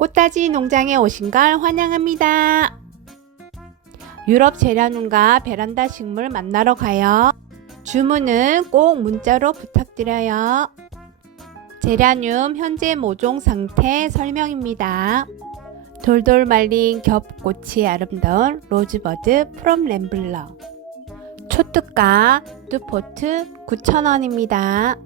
꽃다지 농장에 오신 걸 환영합니다. 유럽 제라늄과 베란다 식물 만나러 가요. 주문은 꼭 문자로 부탁드려요. 제라늄 현재 모종 상태 설명입니다. 돌돌 말린 겹꽃이 아름다운 로즈버드 프롬 램블러. 초특가 뚜포트 9,000원입니다.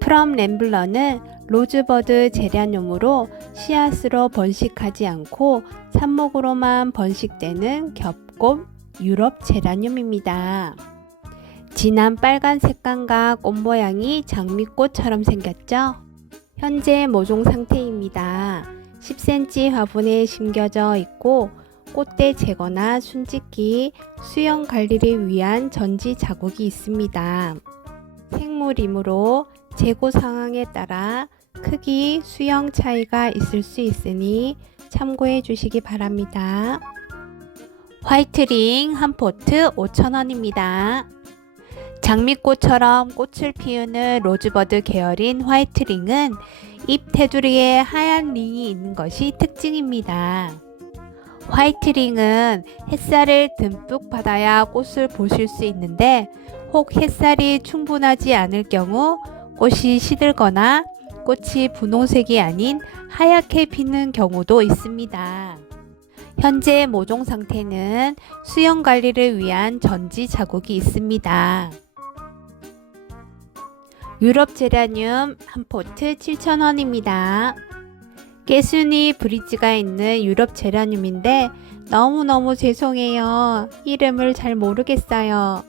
프롬 램블러는 로즈버드 제라늄으로 씨앗으로 번식하지 않고 삽목으로만 번식되는 겹꽃 유럽 제라늄입니다. 진한 빨간 색감과 꽃 모양이 장미꽃처럼 생겼죠? 현재 모종 상태입니다. 10cm 화분에 심겨져 있고 꽃대 제거나 순짓기, 수영 관리를 위한 전지 자국이 있습니다. 생물이므로 재고 상황에 따라 크기, 수영 차이가 있을 수 있으니 참고해 주시기 바랍니다. 화이트링 한 포트 5,000원입니다. 장미꽃처럼 꽃을 피우는 로즈버드 계열인 화이트링은 잎 테두리에 하얀 링이 있는 것이 특징입니다. 화이트링은 햇살을 듬뿍 받아야 꽃을 보실 수 있는데 혹 햇살이 충분하지 않을 경우 꽃이 시들거나 꽃이 분홍색이 아닌 하얗게 피는 경우도 있습니다. 현재 모종 상태는 수영 관리를 위한 전지 자국이 있습니다. 유럽 제라늄 한 포트 7,000원입니다. 깨순이 브릿지가 있는 유럽 제라늄인데 너무너무 죄송해요. 이름을 잘 모르겠어요.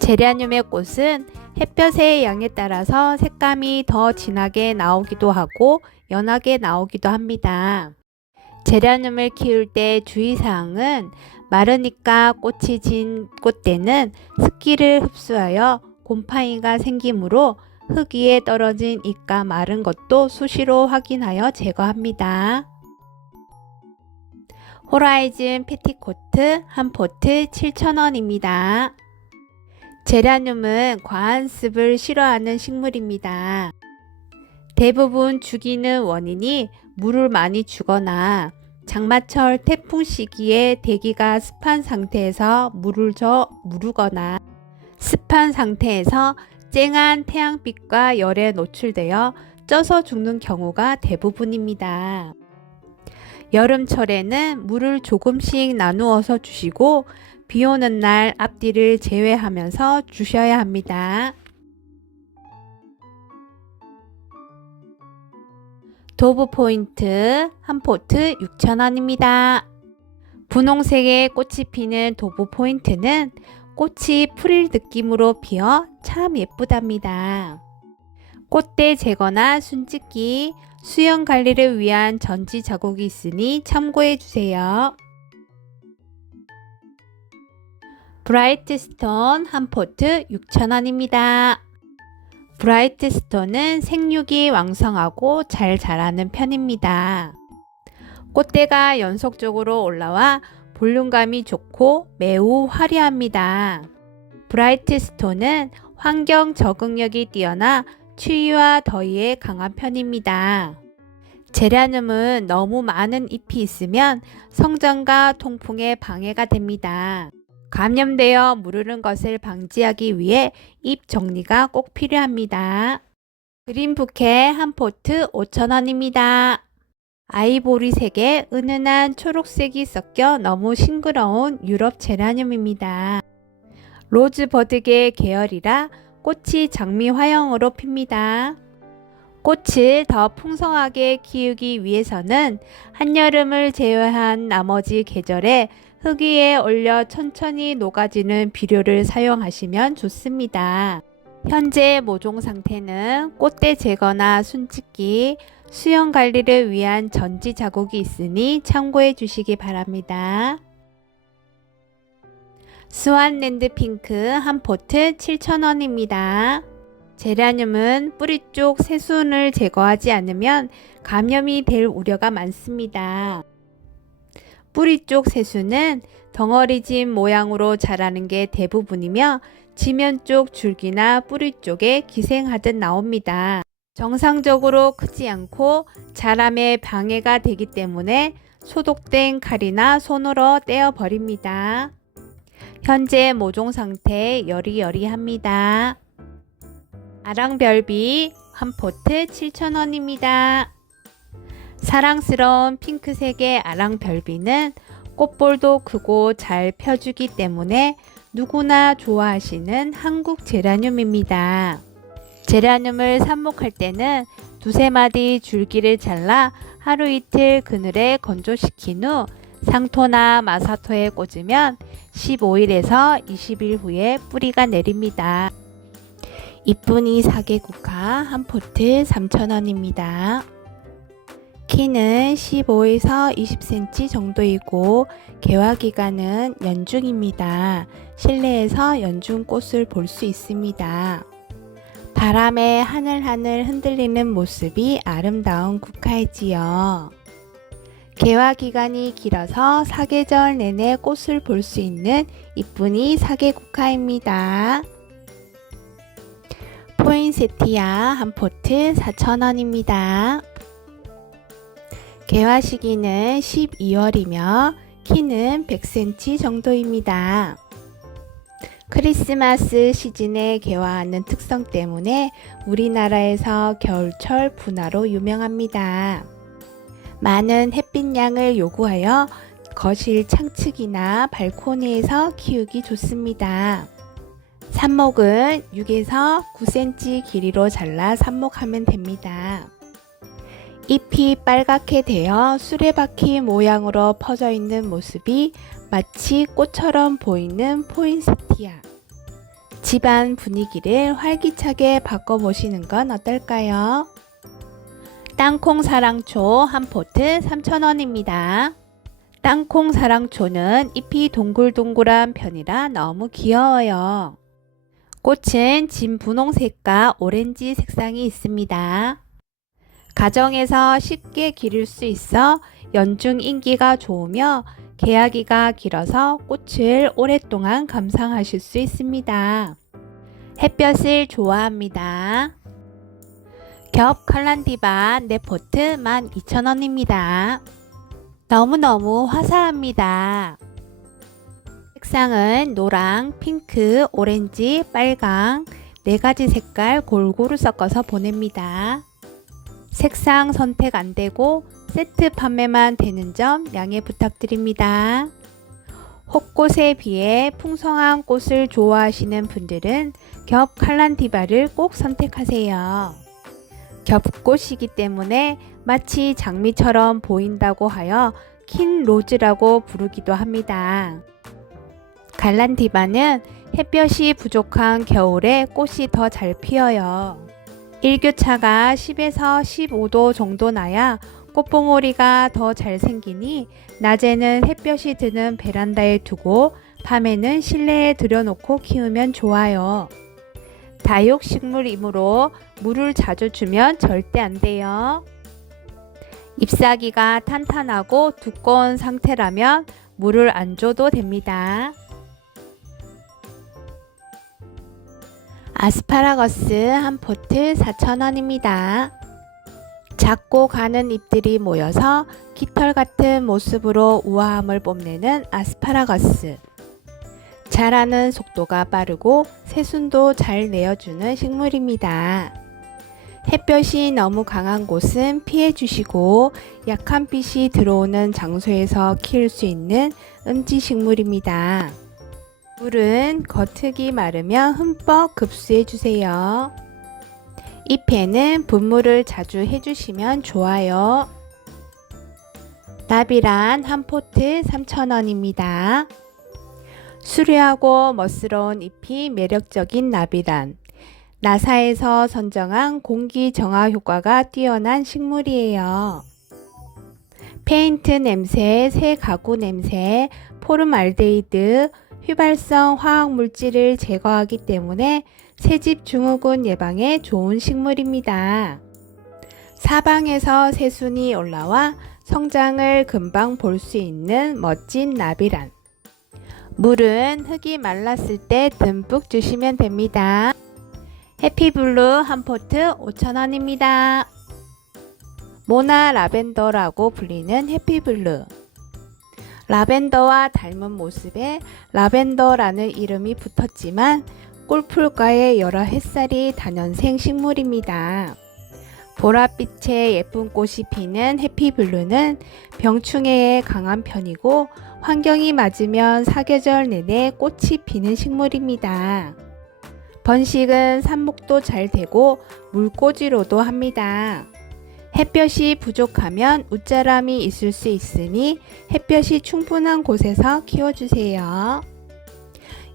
제라늄의 꽃은 햇볕의 양에 따라서 색감이 더 진하게 나오기도 하고 연하게 나오기도 합니다. 제라늄을 키울 때 주의사항은 마르니까 꽃이 진 꽃대는 습기를 흡수하여 곰팡이가 생기므로 흙 위에 떨어진 잎과 마른 것도 수시로 확인하여 제거합니다. 호라이즌 페티코트 한 포트 7,000원입니다. 제라늄은 과한 습을 싫어하는 식물입니다. 대부분 죽이는 원인이 물을 많이 주거나 장마철 태풍 시기에 대기가 습한 상태에서 물을 무르거나 습한 상태에서 쨍한 태양빛과 열에 노출되어 쪄서 죽는 경우가 대부분입니다. 여름철에는 물을 조금씩 나누어서 주시고 비 오는 날 앞뒤를 제외하면서 주셔야 합니다. 도브 포인트 한 포트 6,000원입니다. 분홍색의 꽃이 피는 도브 포인트는 꽃이 풀일 느낌으로 피어 참 예쁘답니다. 꽃대 제거나 순짓기, 수영 관리를 위한 전지 자국이 있으니 참고해 주세요. 브라이트 스톤 한 포트 6,000원입니다. 브라이트 스톤은 생육이 왕성하고 잘 자라는 편입니다. 꽃대가 연속적으로 올라와 볼륨감이 좋고 매우 화려합니다. 브라이트 스톤은 환경 적응력이 뛰어나 추위와 더위에 강한 편입니다. 제라늄은 너무 많은 잎이 있으면 성장과 통풍에 방해가 됩니다. 감염되어 무르는 것을 방지하기 위해 잎 정리가 꼭 필요합니다. 그린 부케 한 포트 5,000원입니다. 아이보리색에 은은한 초록색이 섞여 너무 싱그러운 유럽 제라늄입니다. 로즈버드계 계열이라 꽃이 장미 화형으로 핍니다. 꽃을 더 풍성하게 키우기 위해서는 한여름을 제외한 나머지 계절에 흙 위에 올려 천천히 녹아지는 비료를 사용하시면 좋습니다. 현재 모종 상태는 꽃대 제거나 순짓기, 수영 관리를 위한 전지 자국이 있으니 참고해 주시기 바랍니다. 스완랜드 핑크 한 포트 7,000원입니다. 제라늄은 뿌리 쪽 새순을 제거하지 않으면 감염이 될 우려가 많습니다. 뿌리 쪽 새순은 덩어리진 모양으로 자라는 게 대부분이며 지면 쪽 줄기나 뿌리 쪽에 기생하듯 나옵니다. 정상적으로 크지 않고 자람에 방해가 되기 때문에 소독된 칼이나 손으로 떼어 버립니다. 현재 모종 상태 여리여리합니다. 아랑별비 한 포트 7,000원입니다. 사랑스러운 핑크색의 아랑별비는 꽃볼도 크고 잘 펴주기 때문에 누구나 좋아하시는 한국 제라늄입니다. 제라늄을 삽목할 때는 두세 마디 줄기를 잘라 하루 이틀 그늘에 건조시킨 후 상토나 마사토에 꽂으면 15일에서 20일 후에 뿌리가 내립니다. 이쁜이 사계국화 한 포트 3,000원입니다. 키는 15에서 20cm 정도이고 개화기간은 연중입니다. 실내에서 연중꽃을 볼 수 있습니다. 바람에 하늘하늘 흔들리는 모습이 아름다운 국화이지요. 개화기간이 길어서 사계절 내내 꽃을 볼 수 있는 이쁜이 사계국화입니다. 포인세티아 한 포트 4,000원입니다. 개화 시기는 12월이며 키는 100cm 정도입니다. 크리스마스 시즌에 개화하는 특성 때문에 우리나라에서 겨울철 분화로 유명합니다. 많은 햇빛량을 요구하여 거실 창측이나 발코니에서 키우기 좋습니다. 삽목은 6에서 9cm 길이로 잘라 삽목하면 됩니다. 잎이 빨갛게 되어 수레바퀴 모양으로 퍼져 있는 모습이 마치 꽃처럼 보이는 포인세티아. 집안 분위기를 활기차게 바꿔보시는 건 어떨까요? 땅콩 사랑초 한 포트 3,000원입니다. 땅콩 사랑초는 잎이 동글동글한 편이라 너무 귀여워요. 꽃은 진 분홍색과 오렌지 색상이 있습니다. 가정에서 쉽게 기를 수 있어 연중 인기가 좋으며 개화기가 길어서 꽃을 오랫동안 감상하실 수 있습니다. 햇볕을 좋아합니다. 겹 칼란디바 4포트 12,000원입니다. 너무너무 화사합니다. 색상은 노랑, 핑크, 오렌지, 빨강 4가지 색깔 골고루 섞어서 보냅니다. 색상 선택 안되고 세트 판매만 되는 점 양해 부탁드립니다. 혹꽃에 비해 풍성한 꽃을 좋아하시는 분들은 겹 칼란디바를 꼭 선택하세요. 겹꽃이기 때문에 마치 장미처럼 보인다고 하여 킨 로즈라고 부르기도 합니다. 갈란디바는 햇볕이 부족한 겨울에 꽃이 더 잘 피어요. 일교차가 10에서 15도 정도 나야 꽃봉오리가 더 잘 생기니 낮에는 햇볕이 드는 베란다에 두고 밤에는 실내에 들여놓고 키우면 좋아요. 다육식물이므로 물을 자주 주면 절대 안 돼요. 잎사귀가 탄탄하고 두꺼운 상태라면 물을 안 줘도 됩니다. 아스파라거스 한 포트 4,000원입니다. 작고 가는 잎들이 모여서 깃털 같은 모습으로 우아함을 뽐내는 아스파라거스. 자라는 속도가 빠르고 새순도 잘 내어주는 식물입니다. 햇볕이 너무 강한 곳은 피해 주시고 약한 빛이 들어오는 장소에서 키울 수 있는 음지식물입니다. 물은 겉흙이 마르면 흠뻑 급수해 주세요. 잎에는 분무를 자주 해주시면 좋아요. 나비란 한 포트 3,000원입니다. 수려하고 멋스러운 잎이 매력적인 나비란. 나사에서 선정한 공기 정화 효과가 뛰어난 식물이에요. 페인트 냄새, 새 가구 냄새, 포름알데히드, 휘발성 화학 물질을 제거하기 때문에 새집 증후군 예방에 좋은 식물입니다. 사방에서 새순이 올라와 성장을 금방 볼 수 있는 멋진 나비란. 물은 흙이 말랐을 때 듬뿍 주시면 됩니다. 해피블루 한 포트 5,000원입니다. 모나 라벤더라고 불리는 해피블루. 라벤더와 닮은 모습에 라벤더라는 이름이 붙었지만 꿀풀가에 여러 햇살이 다년생 식물입니다. 보랏빛의 예쁜 꽃이 피는 해피블루는 병충해에 강한 편이고 환경이 맞으면 사계절 내내 꽃이 피는 식물입니다. 번식은 삽목도 잘 되고 물꽂이로도 합니다. 햇볕이 부족하면 웃자람이 있을 수 있으니 햇볕이 충분한 곳에서 키워주세요.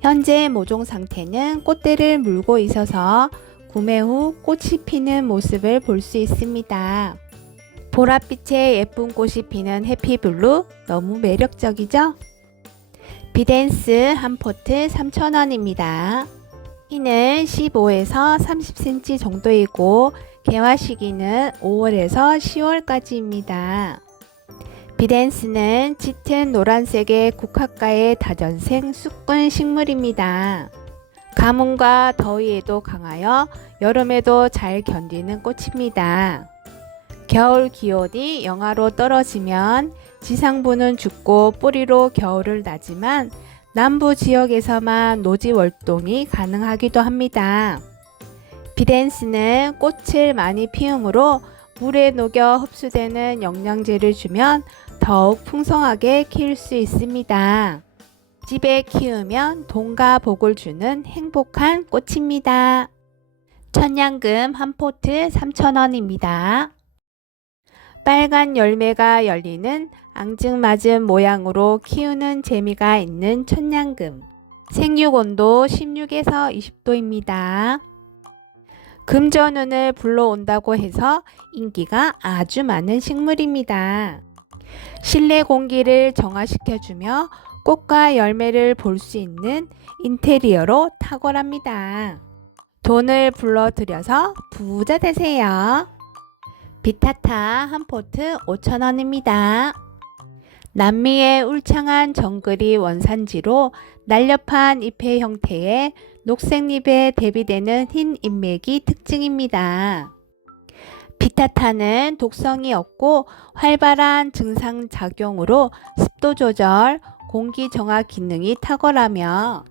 현재 모종 상태는 꽃대를 물고 있어서 구매 후 꽃이 피는 모습을 볼 수 있습니다. 보랏빛의 예쁜 꽃이 피는 해피블루 너무 매력적이죠? 비덴스 한 포트 3,000원입니다. 키는 15에서 30cm 정도이고 개화 시기는 5월에서 10월까지입니다. 비덴스는 짙은 노란색의 국화가의 다전생 쑥분 식물입니다. 가뭄과 더위에도 강하여 여름에도 잘 견디는 꽃입니다. 겨울 기온이 영하로 떨어지면 지상부는 죽고 뿌리로 겨울을 나지만 남부 지역에서만 노지 월동이 가능하기도 합니다. 비덴스는 꽃을 많이 피우므로 물에 녹여 흡수되는 영양제를 주면 더욱 풍성하게 키울 수 있습니다. 집에 키우면 돈과 복을 주는 행복한 꽃입니다. 천냥금 한 포트 3,000원입니다. 빨간 열매가 열리는 앙증맞은 모양으로 키우는 재미가 있는 천냥금. 생육온도 16에서 20도입니다. 금전운을 불러온다고 해서 인기가 아주 많은 식물입니다. 실내 공기를 정화시켜주며 꽃과 열매를 볼 수 있는 인테리어로 탁월합니다. 돈을 불러들여서 부자 되세요. 비타타 한 포트 5,000원입니다. 남미의 울창한 정글이 원산지로 날렵한 잎의 형태의 녹색잎에 대비되는 흰 잎맥이 특징입니다. 비타타는 독성이 없고 활발한 증상작용으로 습도 조절, 공기 정화 기능이 탁월하며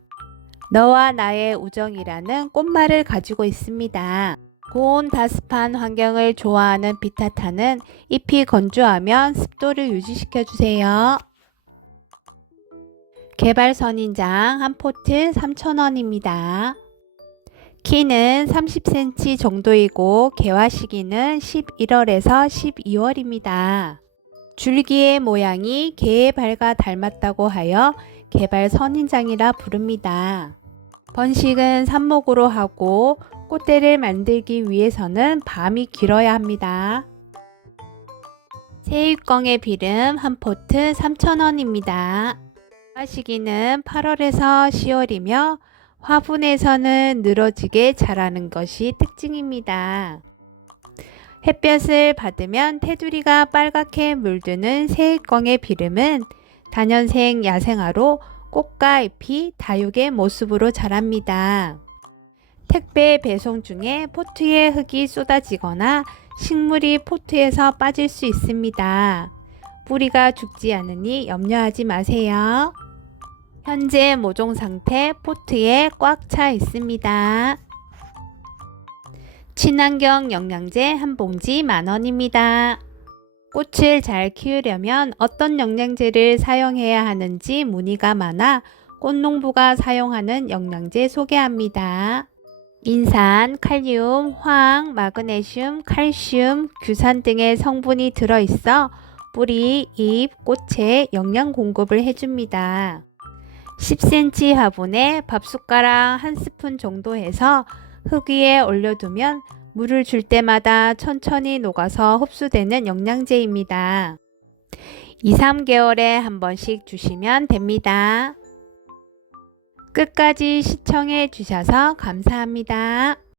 너와 나의 우정이라는 꽃말을 가지고 있습니다. 고온다습한 환경을 좋아하는 비타타는 잎이 건조하면 습도를 유지시켜 주세요. 개발선인장 한 포트 3,000원입니다. 키는 30cm 정도이고 개화 시기는 11월에서 12월입니다. 줄기의 모양이 개의 발과 닮았다고 하여 개발선인장이라 부릅니다. 번식은 삽목으로 하고 꽃대를 만들기 위해서는 밤이 길어야 합니다. 새윗광의 비름 한 포트 3,000원입니다. 개화 시기는 8월에서 10월이며 화분에서는 늘어지게 자라는 것이 특징입니다. 햇볕을 받으면 테두리가 빨갛게 물드는 새윗광의 비름은 다년생 야생화로 꽃과 잎이 다육의 모습으로 자랍니다. 택배 배송 중에 포트에 흙이 쏟아지거나 식물이 포트에서 빠질 수 있습니다. 뿌리가 죽지 않으니 염려하지 마세요. 현재 모종 상태 포트에 꽉 차 있습니다. 친환경 영양제 한 봉지 10,000원입니다. 꽃을 잘 키우려면 어떤 영양제를 사용해야 하는지 문의가 많아 꽃농부가 사용하는 영양제 소개합니다. 인산, 칼륨, 황, 마그네슘, 칼슘, 규산 등의 성분이 들어있어 뿌리, 잎, 꽃에 영양 공급을 해줍니다. 10cm 화분에 밥숟가락 1스푼 정도 해서 흙 위에 올려두면 물을 줄 때마다 천천히 녹아서 흡수되는 영양제입니다. 2-3개월에 한 번씩 주시면 됩니다. 끝까지 시청해 주셔서 감사합니다.